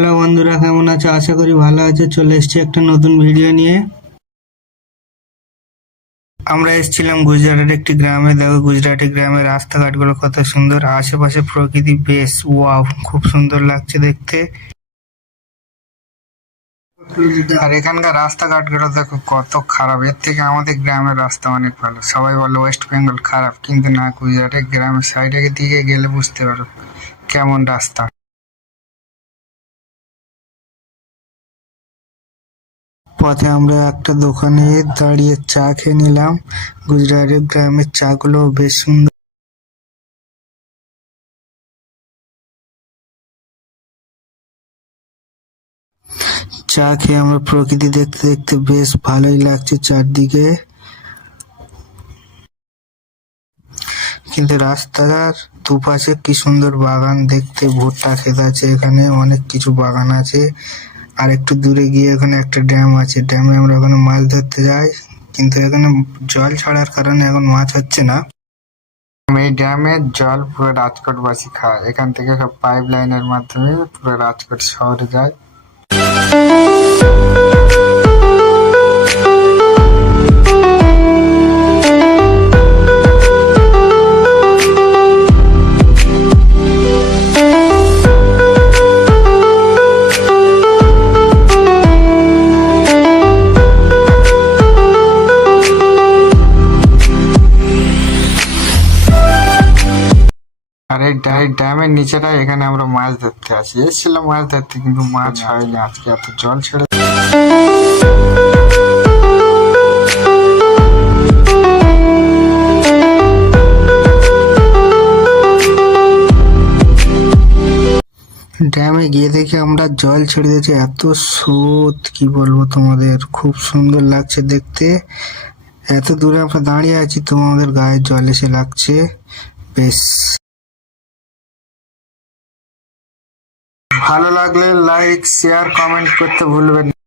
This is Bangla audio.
হ্যালো বন্ধুরা, কেমন আছো? আশা করি ভালো আছো। চলে এসেছি একটা নতুন ভিডিও নিয়ে। আমরা এসেছিলাম গুজরাটের একটি গ্রামে। দেখো গুজরাটের গ্রামের রাস্তাঘাটগুলো কত সুন্দর, আশেপাশে প্রকৃতি বেশ ওয়াও, খুব সুন্দর লাগছে দেখতে। আর এখানকার রাস্তাঘাটগুলো দেখো কত খারাপ, এর থেকে আমাদের গ্রামের রাস্তা অনেক ভালো। সবাই বলে ওয়েস্ট বেঙ্গল খারাপ, কিন্তু না, গুজরাটের গ্রামের সাইডের দিকে গেলে বুঝতে পারো কেমন রাস্তা। পথে আমরা একটা দোকানে দাঁড়িয়ে চা খেয়ে নিলাম। গুজরাটের গ্রামের চা গুলো বেশ সুন্দর। চা খেয়ে আমরা প্রকৃতি দেখতে দেখতে বেশ ভালোই লাগছে চারদিকে। কিন্তু রাস্তার দুপাশে কি সুন্দর বাগান দেখতে, ভুট্টা ক্ষেত আছে, এখানে অনেক কিছু বাগান আছে। আর একটু দূরে গিয়ে এখানে একটা ড্যাম আছে, ড্যামে আমরা ওখানে মাছ ধরতে যাই, কিন্তু এখানে জল ছাড়ার কারণে এখন মাছ হচ্ছে না। এই ড্যামের জল পুরো রাজকোটবাসী খায়, এখান থেকে সব পাইপ লাইনের মাধ্যমে পুরো রাজকোট শহরে যায়। আর এই ড্যামের নিচেটাই এখানে আমরা মাছ ধরতে আসি। এসেছিলাম মাছ ধরতে, কিন্তু মাছ হয়নি আজকে, এত জল ছেড়ে। ড্যামে গিয়ে দেখি আমরা জল ছেড়ে দিয়েছে, এত স্রোত কি বলবো তোমাদের, খুব সুন্দর লাগছে দেখতে। এত দূরে আমরা দাঁড়িয়ে আছি, তোমাদের গায়ে জল এসে লাগছে বেশ। ভালো লাগলে লাইক, শেয়ার, কমেন্ট করতে ভুলবেন না।